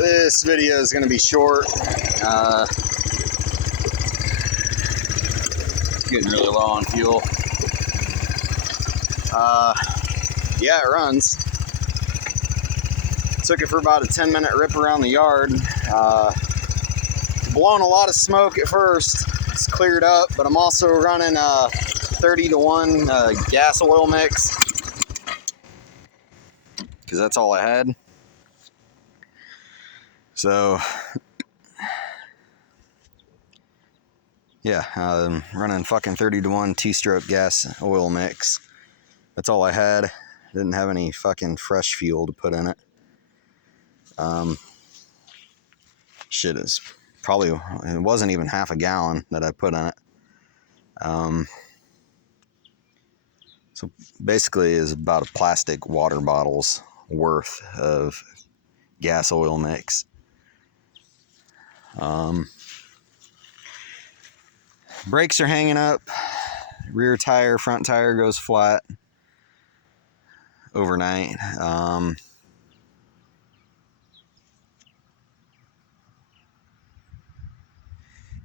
This video is going to be short. Getting really low on fuel. Yeah, it runs. Took it for about a 10-minute rip around the yard. Blowing a lot of smoke at first. It's cleared up, but I'm also running 30-to-1 gas oil mix because that's all I had. So yeah, I'm running fucking 30-to-1 two-stroke gas oil mix. That's all I had. Didn't have any fucking fresh fuel to put in it. Shit is probably, it wasn't even half a gallon that I put in it. So basically is about a plastic water bottle's worth of gas oil mix. Brakes are hanging up. Rear tire, front tire goes flat overnight.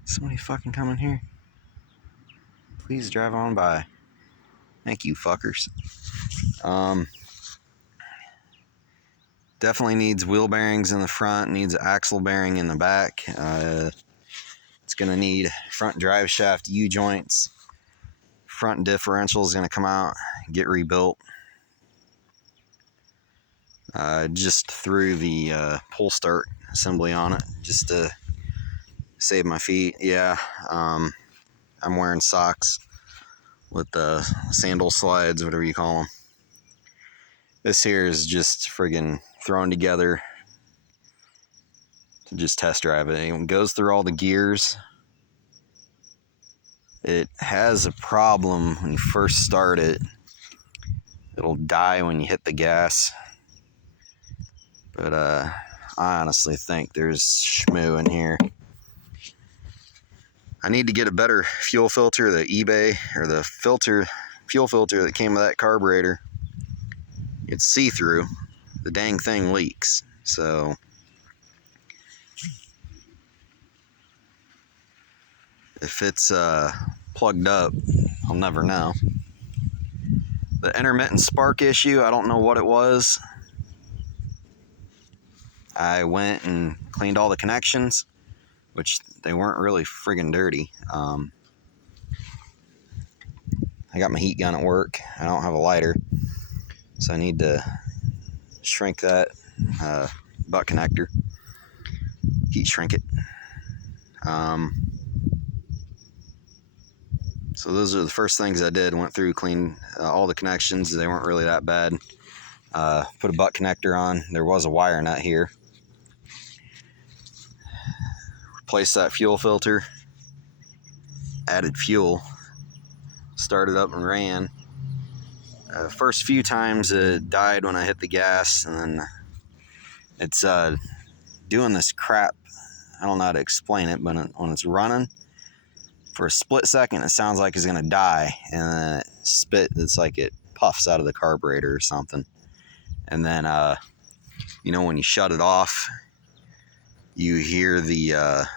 Somebody fucking coming here? Please drive on by. Thank you, fuckers. Definitely needs wheel bearings in the front, needs axle bearing in the back. It's going to need front drive shaft U-joints. Front differential is going to come out, get rebuilt. Just threw the pull start assembly on it just to save my feet. Yeah, I'm wearing socks with the sandal slides, whatever you call them. This here is just friggin' thrown together to just test drive it. It goes through all the gears. It has a problem when you first start it. It'll die when you hit the gas. But I honestly think there's schmoo in here. I need to get a better fuel filter, the eBay, or the fuel filter that came with that carburetor. It's see-through. The dang thing leaks. So if it's plugged up, I'll never know. The intermittent spark issue, I don't know what it was. I went and cleaned all the connections, which they weren't really friggin' dirty. I got my heat gun at work. I don't have a lighter, so I need to shrink that butt connector, heat shrink it. So those are the first things I did. Went through, cleaned all the connections. They weren't really that bad. Put a butt connector on. There was a wire nut here. Replaced that fuel filter. Added fuel. Started up and ran. First few times it died when I hit the gas, and then it's doing this crap. I don't know how to explain it, but when it's running, for a split second it sounds like it's gonna die, and then it's like it puffs out of the carburetor or something. And then you know, when you shut it off, you hear the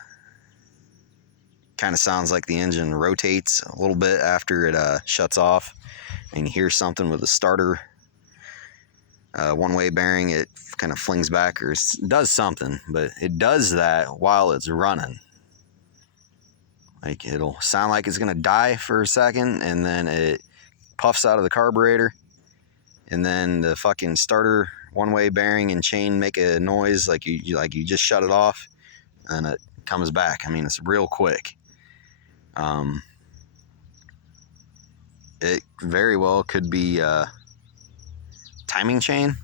kind of sounds like the engine rotates a little bit after it shuts off, and you hear something with the starter one-way bearing. It kind of flings back or does something, but it does that while it's running. Like, it'll sound like it's gonna die for a second, and then it puffs out of the carburetor, and then the fucking starter one-way bearing and chain make a noise like you just shut it off, and it comes back. I mean, it's real quick. It very well could be timing chain.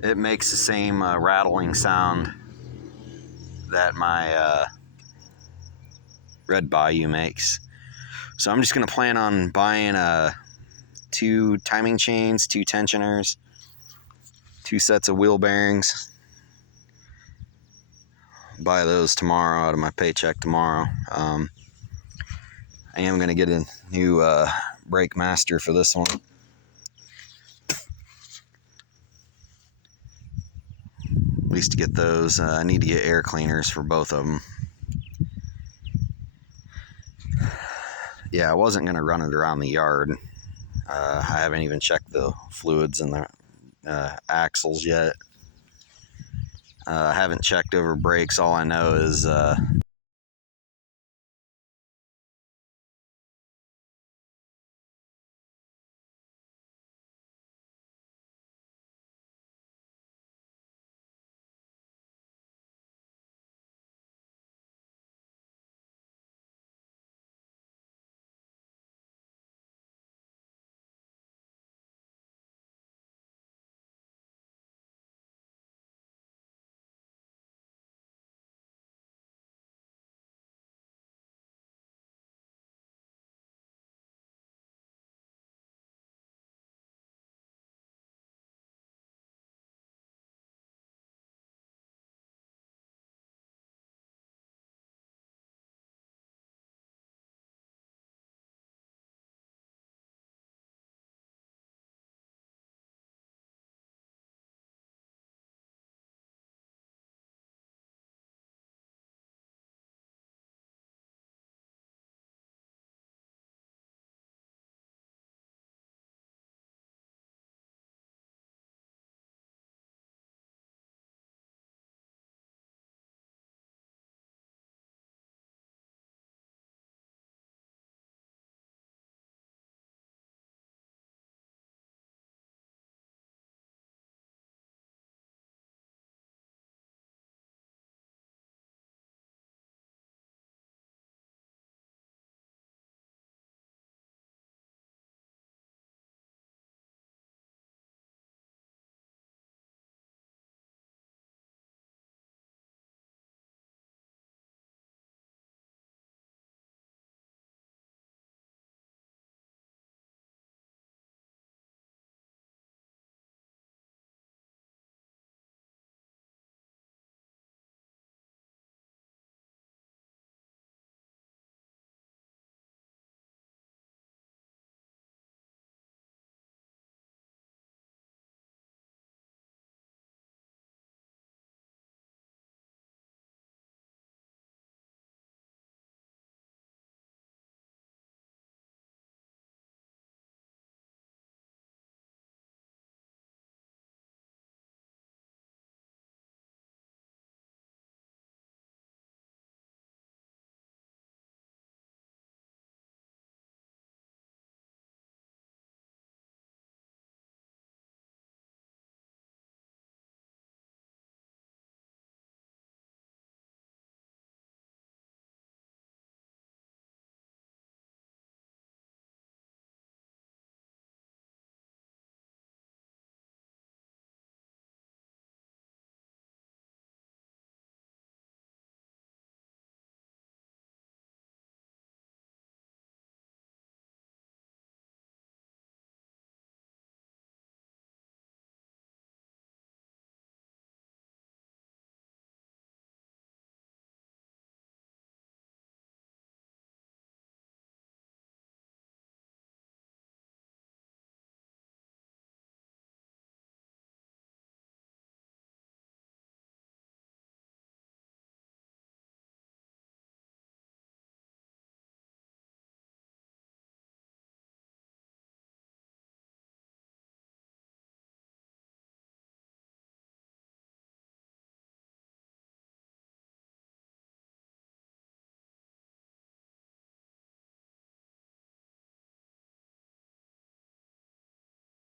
It makes the same rattling sound that my red bayou makes. So I'm just gonna plan on buying 2 timing chains, 2 tensioners, 2 sets of wheel bearings. Buy those tomorrow out of my paycheck tomorrow. I am gonna get a new brake master for this one. least to get those. I need to get air cleaners for both of them. Yeah, I wasn't going to run it around the yard. I haven't even checked the fluids in the axles yet. I haven't checked over brakes. All I know is